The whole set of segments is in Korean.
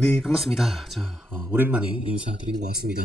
네, 반갑습니다. 자, 오랜만에 인사드리는 것 같습니다.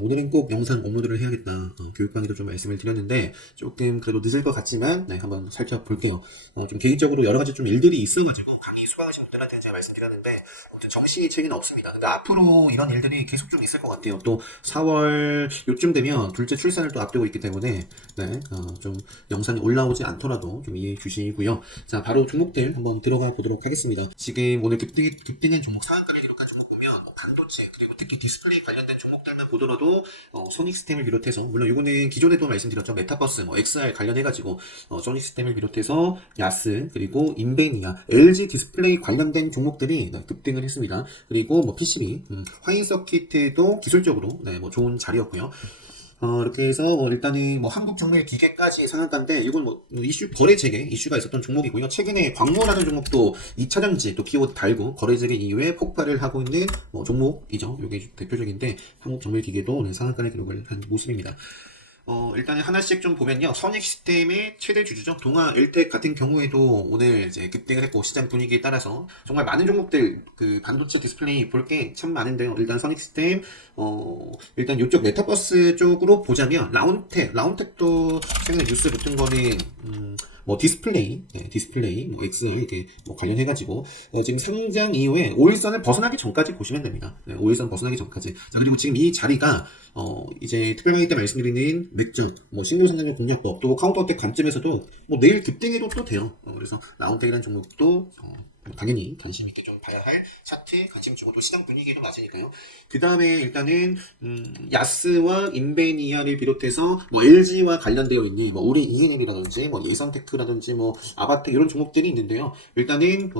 오늘은 꼭 영상 업로드를 해야겠다. 교육방에도 좀 말씀을 드렸는데, 조금 그래도 늦을 것 같지만, 네, 한번 살펴볼게요. 좀 개인적으로 여러 가지 좀 일들이 있어가지고, 강의 수강하신 분들한테는 제가 말씀드렸는데, 아무튼 정시책에는 없습니다. 근데 앞으로 이런 일들이 계속 좀 있을 것 같아요. 또 4월 요쯤 되면 둘째 출산을 또 앞두고 있기 때문에, 네, 좀 영상이 올라오지 않더라도 좀 이해해 주시고요. 자, 바로 종목들 한번 들어가 보도록 하겠습니다. 지금 오늘 급등한 종목 상한가를 기록한 종목 보면 반도체 그리고 특히 디스플레이 관련된 종목들만 보더라도 소닉스템을 비롯해서 물론 이거는 기존에도 말씀드렸죠. 메타버스, XR 관련해가지고 소닉스템을 비롯해서 야스 그리고 인베니아, LG 디스플레이 관련된 종목들이 네, 급등을 했습니다. 그리고 PCB, 화인 서킷도 기술적으로 네, 좋은 자리였고요. 이렇게 해서 일단은 한국정밀 기계까지 상한가인데 이건 이슈 거래 재개 이슈가 있었던 종목이고요. 최근에 광무라는 종목도 2차전지 또 키워드 달고 거래 재개 이후에 폭발을 하고 있는 종목이죠. 이게 대표적인데 한국정밀 기계도 오늘 상한가를 기록을 한 모습입니다. 일단은 하나씩 좀 보면요. 선익 시스템의 최대 주주죠. 동아 엘텍 같은 경우에도 오늘 이제 급등을 했고, 시장 분위기에 따라서 정말 많은 종목들, 그 반도체 디스플레이 볼 게 참 많은데요. 일단 선익 시스템, 일단 이쪽 메타버스 쪽으로 보자면, 라운텍도 최근에 뉴스 붙은 거는, 디스플레이, 네, 디스플레이, XR 이렇게 관련해가지고, 지금 상장 이후에 5일선을 벗어나기 전까지 보시면 됩니다. 네, 5일선 벗어나기 전까지. 자, 그리고 지금 이 자리가, 이제 특별강의 때 말씀드리는 맥점, 신규 상장률 공략법, 또 카운터어택 관점에서도 내일 급등해도 또 돼요. 그래서 라운텍이라는 종목도, 당연히 관심 있게 좀 봐야 할 차트에 관심 주고 또 시장 분위기도 맞으니까요. 그 다음에 일단은 야스와 인베니아를 비롯해서 LG와 관련되어 있는 우리 이은행이라든지 예선테크라든지 아바텍 이런 종목들이 있는데요. 일단은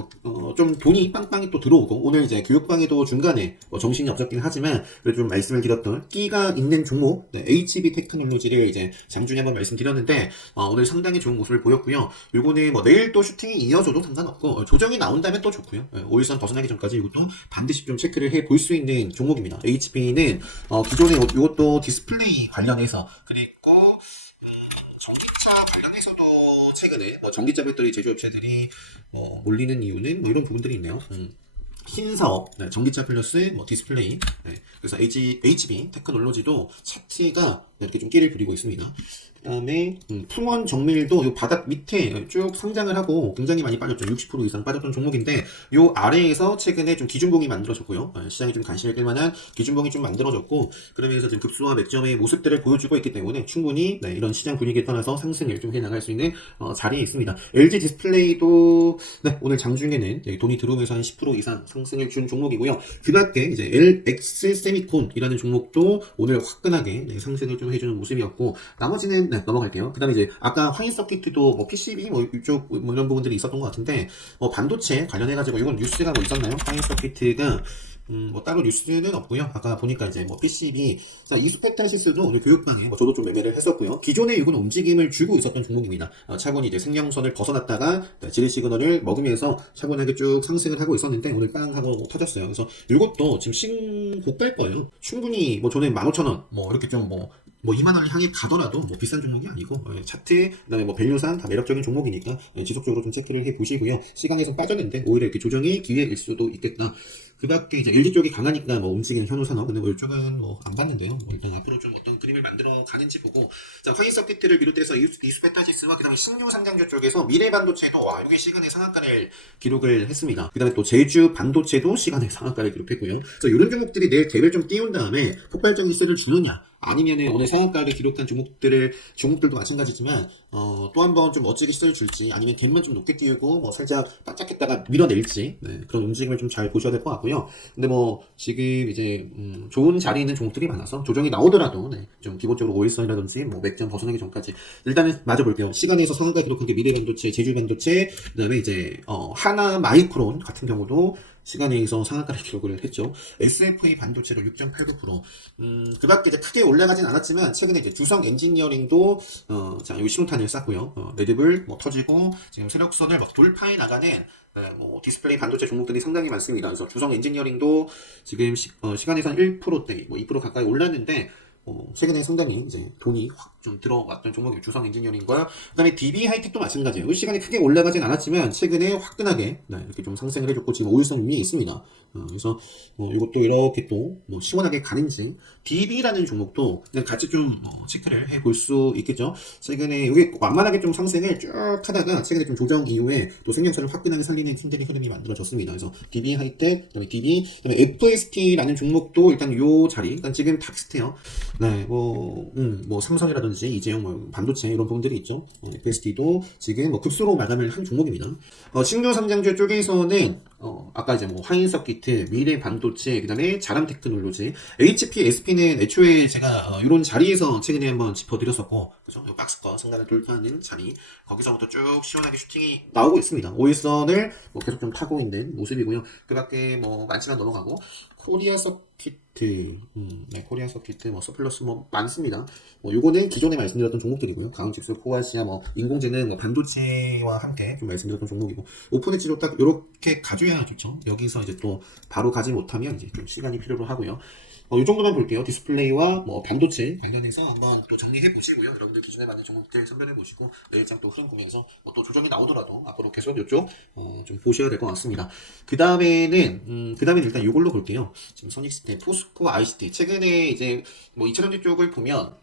좀 돈이 빵빵히 또 들어오고 오늘 이제 교육방에도 중간에 정신이 없었긴 하지만 그래도 좀 말씀을 드렸던 끼가 있는 종목 네, HB 테크놀로지를 이제 장중에 한번 말씀드렸는데 오늘 상당히 좋은 모습을 보였고요. 요거는 내일 또 슈팅이 이어져도 상관없고 조정이 나온다면 또 좋고요. 5일선 벗어나기 전까지 이것도 반드시 좀 체크를 해 볼 수 있는 종목입니다. HB는 기존에 이것도 디스플레이 관련해서 그리고 전기차 관련해서도 최근에 전기차 배터리 제조업체들이 몰리는 이유는 이런 부분들이 있네요. 신사업, 네, 전기차 플러스 디스플레이, 네, 그래서 HB 테크놀로지도 차트가 이렇게 좀 끼를 부리고 있습니다. 그 다음에 풍원 정밀도 요 바닥 밑에 쭉 상장을 하고 굉장히 많이 빠졌죠. 60% 이상 빠졌던 종목인데 요 아래에서 최근에 좀 기준봉이 만들어졌고요. 시장이 좀 관심을 끌 만한 기준봉이 좀 만들어졌고 그러면서 지금 급소와 맥점의 모습들을 보여주고 있기 때문에 충분히 네, 이런 시장 분위기에 따라서 상승을 좀 해나갈 수 있는 자리에 있습니다. LG 디스플레이도 네, 오늘 장중에는 네, 돈이 들어오면서 한 10% 이상 상승을 준 종목이고요. 그 밖에 이제 LX 세미콘이라는 종목도 오늘 화끈하게 네, 상승을 좀 해주는 모습이었고 나머지는 네, 넘어갈게요. 그 다음에 이제 아까 화인 서킷도 PCB 이쪽 이런 부분들이 있었던 것 같은데 반도체 관련해가지고 이건 뉴스가 있었나요? 화인 서킷가 따로 뉴스는 없고요. 아까 보니까 이제 PCB, 자, 이수페타시스도 오늘 교육방에 저도 좀 매매를 했었고요. 기존에 이건 움직임을 주고 있었던 종목입니다. 차분히 이제 생명선을 벗어났다가 지리 시그널을 먹으면서 차분하게 쭉 상승을 하고 있었는데 오늘 빵 하고 터졌어요. 그래서 이것도 지금 신고가일 거예요. 충분히 저는 15,000원 이렇게 좀 2만 원을 향해 가더라도 비싼 종목이 아니고 차트 그다음에 밸류상 다 매력적인 종목이니까 지속적으로 좀 체크를 해 보시고요. 시간에서 빠졌는데 오히려 이렇게 조정의 기회일 수도 있겠다. 그 밖에 이제 LG 쪽이 강하니까 움직이는 현우산업 근데 이쪽은 안 봤는데요. 일단 앞으로 좀 어떤 그림을 만들어 가는지 보고 자 화인 서킷을 비롯해서 이스페타시스와 그다음에 신규 상장주 쪽에서 미래 반도체도 이게 시간의 상한가를 기록을 했습니다. 그다음에 또 제주 반도체도 시간의 상한가를 기록했고요. 그래서 이런 종목들이 내일 대를 좀 띄운 다음에 폭발적인 시세를 주느냐 아니면은 오늘 상한가를 기록한 종목들도 마찬가지지만 또 한 번 좀 멋지게 시세를 줄지 아니면 갭만 좀 높게 띄우고 살짝 바짝했다가 밀어낼지 네, 그런 움직임을 좀 잘 보셔야 될 것 같고요. 근데 지금 이제 좋은 자리에 있는 종목들이 많아서 조정이 나오더라도 네, 좀 기본적으로 5일선이라든지 맥점 벗어나기 전까지 일단은 맞아볼게요. 시간에서 상한가 기록한 게 미래반도체, 제주반도체, 그다음에 이제 하나 마이크론 같은 경우도 시간에서 상한가를 기록을 했죠. SFA 반도체로 6.89%. 그 밖에 이제 크게 올라가진 않았지만, 최근에 이제 주성 엔지니어링도, 자, 요 신호탄을 쐈고요. 레드불, 터지고, 지금 세력선을 돌파해 나가는, 디스플레이 반도체 종목들이 상당히 많습니다. 그래서 주성 엔지니어링도 지금 시간에서 한 1%대, 2% 가까이 올랐는데, 최근에 상당히 이제 돈이 확 좀 들어왔던 종목이 주성 엔지니어링과 그다음에 DB 하이텍도 마찬가지예요. 이 시간이 크게 올라가진 않았지만 최근에 화끈하게 이렇게 좀 상승을 해줬고 지금 5일선 위에 있습니다. 그래서 이것도 이렇게 또 시원하게 가는지 DB라는 종목도 그냥 같이 좀 체크를 해볼 수 있겠죠. 최근에 이게 완만하게 좀 상승을 쭉 하다가 최근에 좀 조정 이후에 또 생명차를 화끈하게 살리는 팀들이 흐름이 만들어졌습니다. 그래서 DB 하이텍, 그다음에 DB, 그다음에 FST라는 종목도 일단 요 자리, 일단 지금 다 비슷해요. 네, 삼성이라든지 이재용 반도체 이런 부분들이 있죠. FST도 지금 급수로 마감을 한 종목입니다. 신규 상장주 쪽에서는 아까 이제 화인서키트, 미래 반도체, 그다음에 자람 테크놀로지, HP, SP는 애초에 제가 이런 자리에서 최근에 한번 짚어드렸었고, 그죠? 박스권 상단을 돌파하는 자리, 거기서부터 쭉 시원하게 슈팅이 나오고 있습니다. 5일선을 계속 좀 타고 있는 모습이고요. 그밖에 많지만 넘어가고, 코리아 서키트, 코리아 서키트, 서플러스 많습니다. 요거는 기존에 말씀드렸던 종목들이고요. 가온직스, 코아시아, 인공지능, 반도체와 함께 좀 말씀드렸던 종목이고, 오픈 엣지로 딱 요렇게 가줘야 좋죠. 여기서 이제 또 바로 가지 못하면 이제 좀 시간이 필요로 하고요. 이 정도만 볼게요. 디스플레이와 반도체 관련해서 한번 또 정리해 보시고요. 여러분들 기준에 맞는 종목들 선별해 보시고 내일장 또 흐름 보면서 또 조정이 나오더라도 앞으로 계속 이쪽 좀 보셔야 될 것 같습니다. 그 다음에는 일단 이걸로 볼게요. 지금 소닉스템, 포스코, ICT 최근에 이제 2차전지 쪽을 보면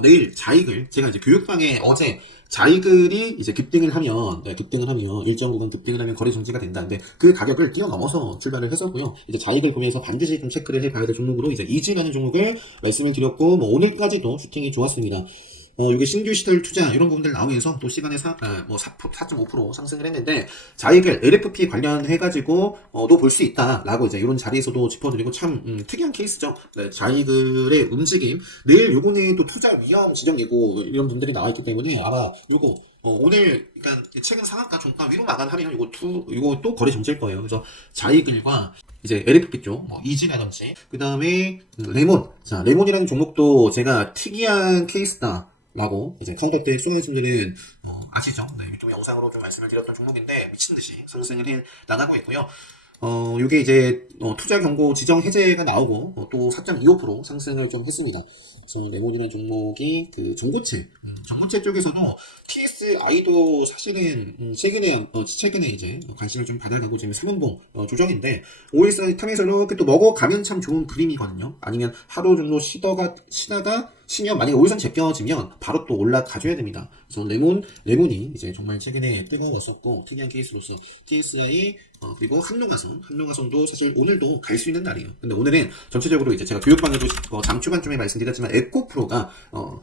내일 자이글, 제가 이제 교육방에 어제 자이글이 이제 급등을 하면 일정 구간 급등을 하면 거래 정지가 된다는데 그 가격을 뛰어넘어서 출발을 했었고요. 이제 자이글 보면서 반드시 좀 체크를 해봐야 될 종목으로 이제 이지라는 종목을 말씀을 드렸고, 오늘까지도 슈팅이 좋았습니다. 이게 신규 시설 투자 이런 부분들 나오면서 또 시간에 4.5% 상승을 했는데 자이글 LFP 관련해가지고 또 볼 수 있다라고 이제 이런 자리에서도 짚어드리고 참 특이한 케이스죠. 네, 자이글의 움직임 내일 요거는 또 투자 위험 지정 예고 이런 분들이 나와있기 때문에 아마 요거 오늘 그러니까 최근 상한가 종가 위로 마감하면 요거 또 거래 정지일 거예요. 그래서 자이글과 이제 LFP 쪽, 이지라든지, 그 다음에 레몬. 자, 레몬이라는 종목도 제가 특이한 케이스다. 라고 이제 카운터 때 쏘는 분들은 아시죠? 네, 유튜브 영상으로 좀 말씀을 드렸던 종목인데 미친듯이 상승을 해 나가고 있고요. 요게 이제 투자 경고 지정 해제가 나오고 또 4.25% 상승을 좀 했습니다. 그래서 레몬이라는 종목이 그 전고체 쪽에서도 TSI도 사실은 최근에 이제 관심을 좀 받아가고 지금 3연봉 조정인데 5일선 타면서 이렇게 또 먹어가면 참 좋은 그림이거든요. 아니면 하루 정도 쉬다가 쉬면 만약에 5일선 제껴지면 바로 또 올라가줘야 됩니다. 그래서 레몬이 이제 정말 최근에 뜨거웠었고 특이한 케이스로서 TSI 그리고 한농화성도 사실 오늘도 갈 수 있는 날이에요. 근데 오늘은 전체적으로 이제 제가 교육방에도 장 초반쯤에 말씀드렸지만 에코프로가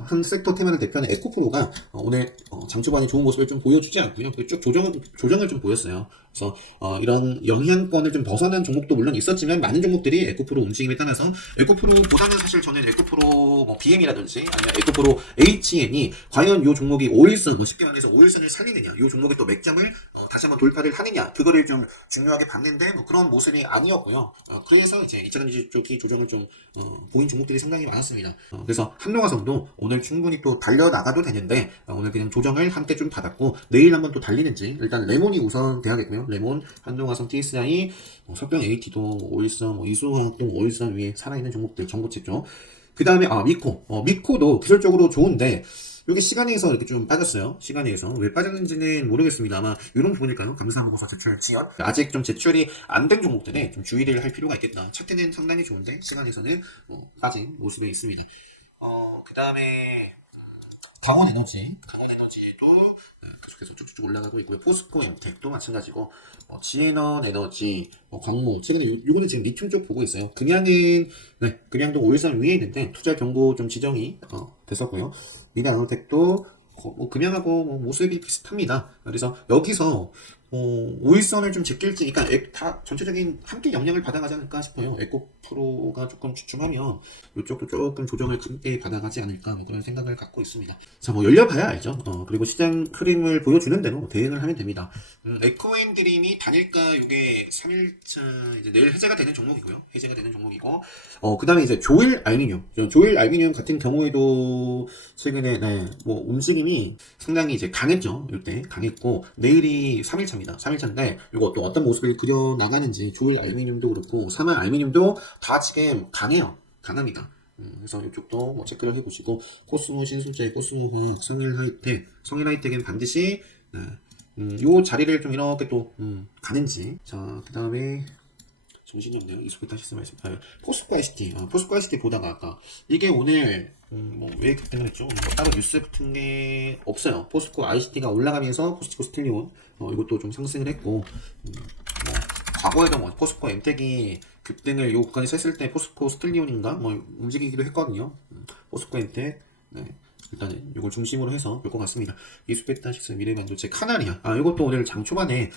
한 섹터 테마를 대표하는 에코프로가 오늘 장 초반에 좋은 모습을 좀 보여주지 않고요. 쭉 조정을 좀 보였어요. 그래서 이런 영향권을 좀 벗어난 종목도 물론 있었지만 많은 종목들이 에코프로 움직임에 따라서 에코프로보다는 사실 저는 에코프로 BM이라든지 아니면 에코프로 HN이 과연 이 종목이 5일선 쉽게 말해서 5일선을 살리느냐, 이 종목이 또 맥점을 다시 한번 돌파를 하느냐, 그거를 좀 중요하게 봤는데 그런 모습이 아니었고요. 그래서 이제 2차전지 쪽이 조정을 좀 보인 종목들이 상당히 많았습니다. 그래서 한농화성도 오늘 충분히 또 달려나가도 되는데 오늘 그냥 조정을 한때 좀 받았고 내일 한번 또 달리는지 일단 레몬이 우선 돼야겠고요. 레몬, 한농화성, TSI, 석병 AT도 5일선, 이수화학도 5일선 위에 살아있는 종목들 정보책 쪽. 그 다음에 미코도 기술적으로 좋은데 여기 시간에서 이렇게 좀 빠졌어요. 시간에서 왜 빠졌는지는 모르겠습니다. 아마 이런 부분일까요? 감사보고서 제출 지연 아직 좀 제출이 안 된 종목들에 좀 주의를 할 필요가 있겠다. 차트는 상당히 좋은데 시간에서는 빠진 모습에 있습니다. 그 다음에 강원에너지도 계속해서 쭉쭉 올라가고 있고요. 포스코 엠텍도 마찬가지고 지에넌 에너지, 광무 최근에 요거는 지금 리튬 쪽 보고 있어요. 금양도 5일선 위에 있는데 투자 경고 좀 지정이 됐었고요. 미래나노텍도 금양하고 모습이 비슷합니다. 그래서 여기서 5일선을 좀 제낄지, 그러니까 다 전체적인 함께 영향을 받아가지 않을까 싶어요. 에코프로가 조금 주춤하면 이쪽도 조금 조정을 함께 받아가지 않을까 그런 생각을 갖고 있습니다. 자, 열려봐야 알죠. 그리고 시장 흐름을 보여주는 대로 대응을 하면 됩니다. 에코앤드림이 단일가 이게 3일차 이제 내일 해제가 되는 종목이고요. 그 다음에 이제 조일 알미늄 같은 경우에도 최근에 움직임이 상당히 이제 강했죠. 이때 강했고 내일이 3일차인데 이거 또 어떤 모습을 그려나가는지 조일 알미늄도 그렇고 3월 알미늄도 다 지금 강합니다. 그래서 이쪽도 뭐 체크를 해보시고, 코스모 신술제, 코스모 화학, 성일 하이텍, 성일 하이텍은 반드시 요 자리를 좀 이렇게 또 가는지. 자, 그 다음에 정신이 없네요. 이소베타시스 말씀. 포스코 ICT. 포스코 ICT 보다가 아까 이게 오늘 왜 급등을 했죠? 뭐 따로 뉴스 같은 게 없어요. 포스코 ICT가 올라가면서 포스코 스틸리온 이것도 좀 상승을 했고, 과거에도 뭐 포스코 엠텍이 급등을 요 구간에서 했을 때 포스코 스틸리온인가 뭐 움직이기도 했거든요. 포스코 엠텍. 네. 일단은 이걸 중심으로 해서 볼 것 같습니다. 이소베타시스 미래반도체 카나리아. 이것도 오늘 장 초반에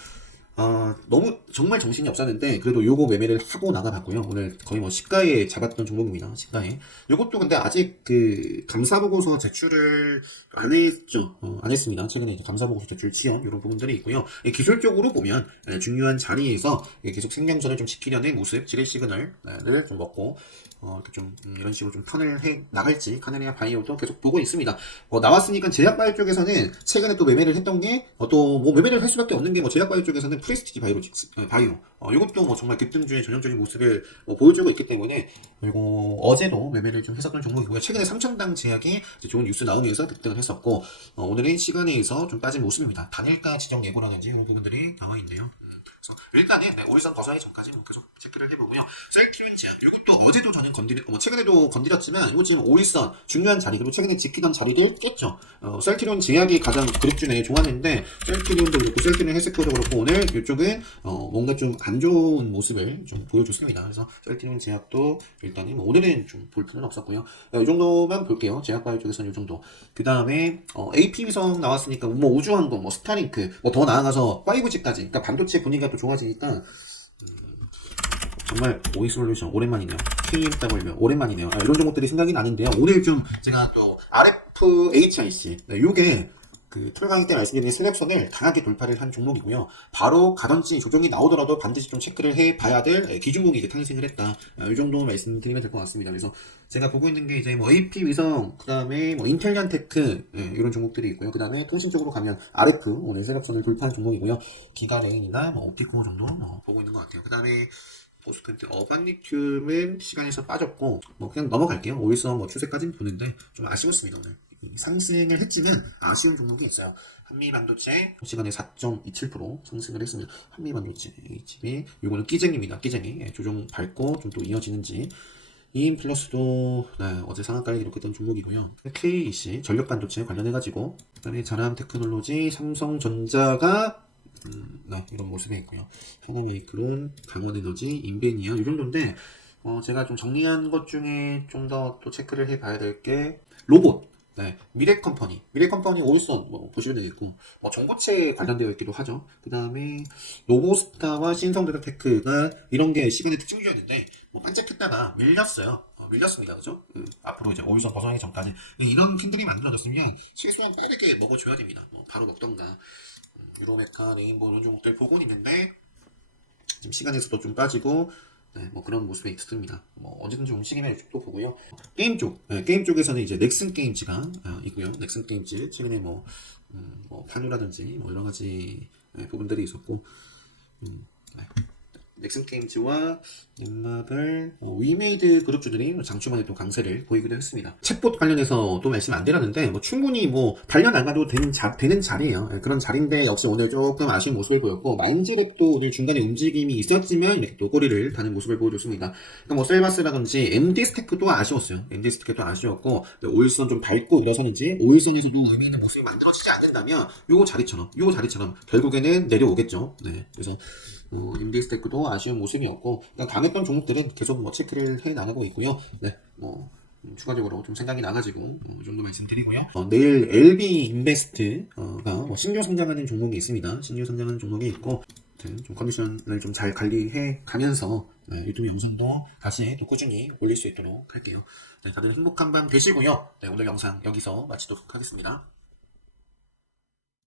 너무 정말 정신이 없었는데 그래도 요거 매매를 하고 나가봤고요. 오늘 거의 뭐 시가에 잡았던 종목입니다. 시가에. 요것도 근데 아직 그 감사보고서 제출을 안 했죠. 안 했습니다. 최근에 이제 감사보고서 제출 지연 이런 부분들이 있고요. 기술적으로 보면 중요한 자리에서 계속 생명선을 좀 지키려는 모습, 지렛 시그널을 좀 먹고 이렇게 좀 이런 식으로 좀 턴을 해 나갈지 카나리아 바이오도 계속 보고 있습니다. 나왔으니까 제약바이오 쪽에서는 최근에 또 매매를 했던 게 또 뭐 매매를 할 수밖에 없는 게 뭐 제약바이오 쪽에서는 프레스티지 바이오로직스 바이오 이것도 뭐 정말 급등주의 전형적인 모습을 보여주고 있기 때문에, 그리고 어제도 매매를 좀 했었던 종목이고요. 최근에 3천당 제약이 좋은 뉴스 나오면서 급등을 했었고, 오늘은 시간에서 좀 빠진 모습입니다. 단일가 지정 예고라든지 이런 부분들이 나와 있네요. 그래서 일단은 오일선 벗어나기 전까지 계속 체크를 해보고요. 셀트리온 제약 이것도 어제도 저는 최근에도 건드렸지만 이거 지금 오일선 중요한 자리, 그리고 최근에 지키던 자리들 깼죠. 셀트리온 제약이 가장 그룹 중에 좋았는데 셀트리온도 그렇고 셀트리온 헬스케어도 그렇고 오늘 이쪽은 뭔가 좀 안 좋은 모습을 좀 보여줬습니다. 그래서 셀트리온 제약도 일단은 오늘은 좀 볼 필요는 없었고요. 이 정도만 볼게요. 제약바이오 쪽에서는 이 정도. 그 다음에 AP 위성 나왔으니까 뭐 우주항공, 뭐 스타링크, 뭐 더 나아가서 5G까지. 그러니까 반도체 분위기가 또 좋아지니까 정말 오이솔루션 오랜만이네요. KMW면 오랜만이네요. 이런 종목들이 생각이 나는데요. 오늘 좀 제가 또 RFHIC 요게 그 툴 강의 때 말씀드린 슬랙선을 강하게 돌파를 한 종목이고요. 바로 가던지 조정이 나오더라도 반드시 좀 체크를 해봐야 될 기준목이 이제 탄생을 했다. 이 정도 말씀드리면 될 것 같습니다. 그래서 제가 보고 있는 게 이제 뭐 AP 위성, 그 다음에 뭐 인텔리안테크 이런 종목들이 있고요. 그 다음에 통신 쪽으로 가면 RF 오늘 슬랙선을 돌파한 종목이고요. 기가레인이나 뭐 옵티코 정도 보고 있는 것 같아요. 그 다음에 포스크한테 어반리튬은 시간에서 빠졌고 뭐 그냥 넘어갈게요. 오일선 뭐 추세까지는 보는데 좀 아쉬웠습니다. 오늘 상승을 했지만 아쉬운 종목이 있어요. 한미반도체 시간에 4.27% 상승을 했습니다. 한미반도체 HB 요거는 끼쟁입니다. 끼쟁이 조정 밟고 좀 또 이어지는지. 이인플러스도 어제 상한가를 기록했던 종목이고요. KEC 전력반도체 관련해가지고, 그 다음에 자람테크놀로지, 삼성전자가 이런 모습이 있고요. 하나메이크론, 강원에너지, 인베니아 이 정도인데, 제가 좀 정리한 것 중에 좀 더 또 체크를 해봐야 될 게 로봇. 미래컴퍼니 오일선 보시면 되겠고, 정보체 관련되어 있기도 하죠. 그 다음에 로보스타와 신성데이터테크가 이런 게 시간의 특징주였는데 반짝했다가 밀렸습니다. 그죠? 앞으로 이제 오일선 벗어나기 전까지 이런 팀들이 만들어졌으면 최소한 빠르게 먹어줘야 됩니다. 바로 먹던가. 유로메카, 레인보우 이런 종목들 보고 있는데 지금 시간에서도 좀 빠지고 그런 모습이 있습니다. 언제든지 움직이면 또 보고요. 게임 쪽에서는 이제 넥슨 게임즈가 있고요. 넥슨 게임즈 최근에 파누라든지 여러 가지 부분들이 있었고, 넥슨 게임즈와 넷마블, 위메이드 그룹주들이 장초반에 또 강세를 보이기도 했습니다. 챗봇 관련해서 또 말씀 안 드렸는데 단련 안 가도 되는 자리예요. 그런 자리인데 역시 오늘 조금 아쉬운 모습을 보였고, 마인즈랩도 오늘 중간에 움직임이 있었지만 이렇게 또 꼬리를 다는 모습을 보여줬습니다. 그러니까 셀바스라든지 MD스테크도 아쉬웠어요. MD스테크도 아쉬웠고, 오일선 좀 밟고 일어서는지 오일선에서도 의미 있는 모습이 만들어지지 않는다면 요거 자리처럼 결국에는 내려오겠죠. 그래서 인덱스테크도 아쉬운 모습이었고, 강했던 종목들은 계속 체크를 해 나가고 있고요. 추가적으로 좀 생각이 나가지고 이 정도 말씀드리고요. 내일 LB 인베스트가 신규 성장하는 종목이 있습니다. 신규 성장하는 종목이 있고, 좀 컨디션을 좀 잘 관리해 가면서 유튜브 영상도 다시 또 꾸준히 올릴 수 있도록 할게요. 다들 행복한 밤 되시고요. 오늘 영상 여기서 마치도록 하겠습니다.